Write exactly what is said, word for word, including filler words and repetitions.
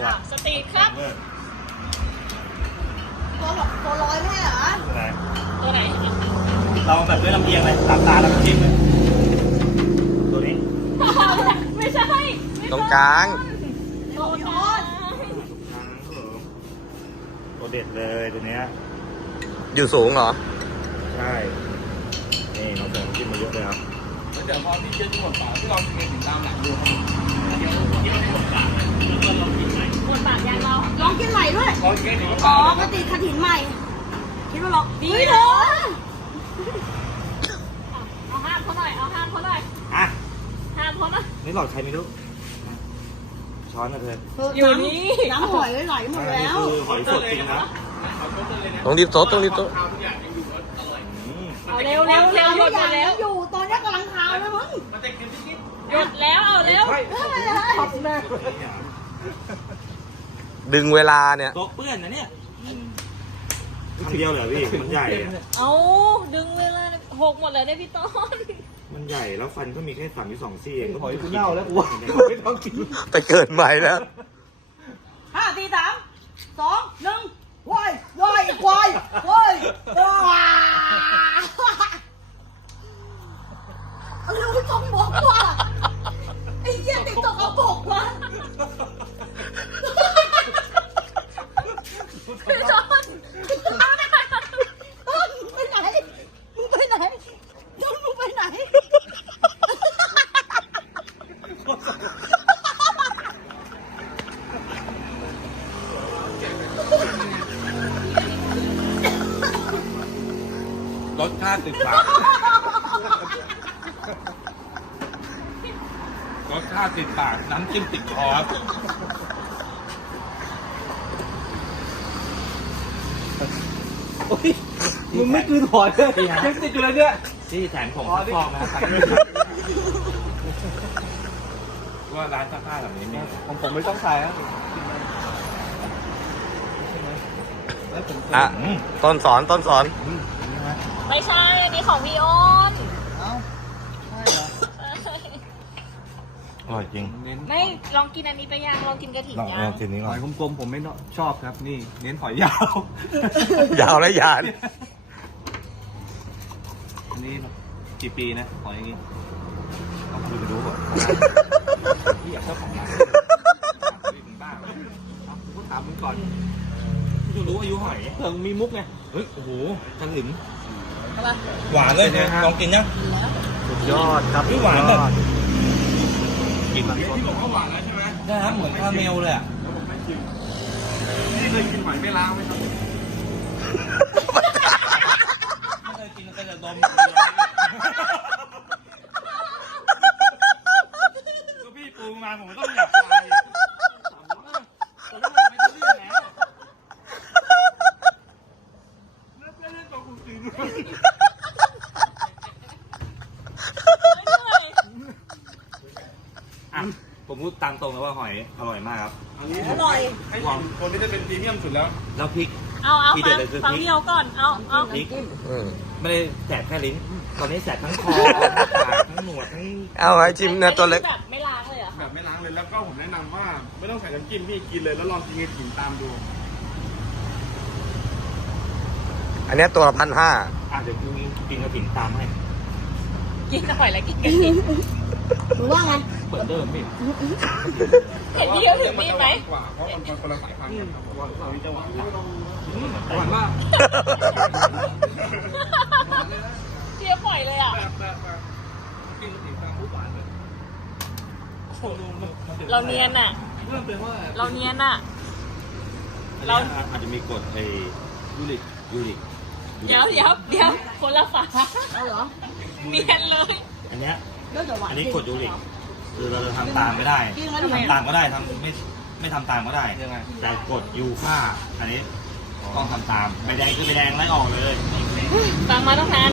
ตัวสตรีทครับตัวแบบตัวร้อยไม่ใช่เหรอตัวไหนตัวไหนเราแบบด้วยลำเอียงเลยตามตาเราจิ้มเลยตัวนี้ไม่ใช่ตรงกลางโอ้ยตัวเด็ดเลยตัวเนี้ยอยู่สูงเหรอใช่นี่เราใส่น้ำจิ้มมาเยอะเลยครับเดี๋ยวพอพี่เยอะที่หมดปากที่เรากินถึงตามหลังดูครับเดี๋ยวเยอะที่หมดปากหมดปากยังเราลองกินใหม่ด้วยพอกินถึงอ๋ปาอก ปกติกระถิ่นใหม่ คิดว่าหรอกดีเฮ้ยเลเด้ยอเอาห้ามเขาหน่อยเอาห้ามเขาหน่อยอ่ะห้ามเขาหน่อยนี่หลอดใครไม่รู้ช้อนนะเธออยู่นี่น้ำหอยไหลหมดอันแล้นี้วคือหอยสดจริงนะต้องรีบโต๊ะต้องรีบโต๊ะข้าวทุกอย่างยังอยู่รสอร่อยอืมเอาเร็วเร็วเร็วหมดอย่างแล้วอยู่ตอนนี้กำลังคาวเลยมึงมันจะกินนิดหยุดแล้วเอาเร็วขับแม่ดึงเวลาเนี่ยโต๊ะเปื้อนนะเนี่ยคำเดียวเหรอพี่มันใหญ่อะเอาดึงเลยเลยหกหมดเลยได้พี่ต้นมันใหญ่แล้วฟันก็มีแค่สามที่สองซี่เองหอยกูเน่าแล้วกูว่าไม่ต้องกินไปเกิดใหม่แล้วห้าสี่สามสองหนึ่งว้ายว้ายควายว้ายว้าเราต้องบอกว่าไอ้เหี้ยติดตกกระปกวะพี่ต้นต้นไปไหนมึงไปไหนต้นมึงไปไหนรสชาติติดปากรสชาติติดปากน้ำจิ้มติดคอครับมึงไม่คืนหอยเลยยังติดอยู่เลยเนี่ยที่แถมผมฟอกนะครับว่าร้านซักผ้าแบบนี้มีของผมไม่ต้องใส่ครับอ่ะ ต้นสอนต้นสอนไม่ใช่อันนี้ของพี่อ้นเอ้าใช่เหรออร่อยจริงเน้นไม่ลองกินอันนี้ไปยังลองกินกระถิ่นลองยัลอง งกินนี้หก่ออน ยกลมๆผมไม่ชอบครับนี่ เน้นหอยยาวยาวและยานอันนี้กี่ปีนะหอยอย่างงี้ต้องดูไปดูก่อนพี่อยากเจ้าของร้านบ้ากูถามมึงก่อนดูรู้อายุหอยเผื่อมีมุกไงเฮ้ย โอ้โหกันหลิมหวานเลยนะลองกินนะสุดยอดครับพี่หวานแบบกินที่บอกว่าหวานแล้วใช่ไหมได้ครับเหมือนคาราเมลเลยอ่ะนี่เคยกินหอยไม่ล้างไหมครับไม่เคยกินก็จะดมก็พี่ปรุงมาผมก็ต้องอยากทานตอนแรกมันจะไม่ซื้อแล้วไม่ได้ตัวกูกินอ่ะผมพูดตามตรงเลยว่าหอยอร่อยมากครับอันนี้อร่อยให้ลองคนนี้จะเป็นพรีเมียมสุดแล้วแล้วพริกเอาเอาทีเด็ฟัดงเลยคือฟังพริกพี่เอาก่อนเอาเอาพริกอืมไม่ได้แสบแค่ลิ้น ตอนนี้แสบทั้งคอ ปากทั้งหนวดทั้งเอาไว้จิ้มเนื้อตัวเล็กแบบไม่ล้างเลยเหรอแบบไม่ล้างเลยแล้วก็ผมแนะนำว่าไม่ต้องใส่น้ำจิ้มพี่กินเลยแล้วลองกินกระถิ่นตามดูอันเนี้ยตัวละพันห้าอ่ะเดี๋ยวกูกินกระถิ่นตามให้กินหอยแล้วกินกระถิ่นหรือว่าไงเปิดเดิมพี่เห็นพี่เขาถือมีดไหมกว่าเพราะมันคนละสายพันธุ์กันครับเพราะว่าเราจะหวานหวานมากเทียบปล่อยเลยอ่ะแบบแบบแบบกินกระถิ่นตามผู้หวานเลยเราเนียนอ่ะเริ่มเป็นว่าเราเนียนอ่ะเรา อาจจะมีกฎไอ้ยูริกยูริกเดี๋ยวเดี๋ยวเดี๋ยวคนละฝาเอาเหรอเนียนเลยอันเนี้ยเรื่องจะหวานอันนี้กฎยูริกคือเราจะทำตามไม่ได้จริงแล้วทำตามก็ได้ทำไม่ไม่ทำตามก็ได้ยังไงแต่กฎยูค่าอันนี้ต้องทำตามใบแดงคือใบแดงไล่ออกเลยฟังมาตั้งนาน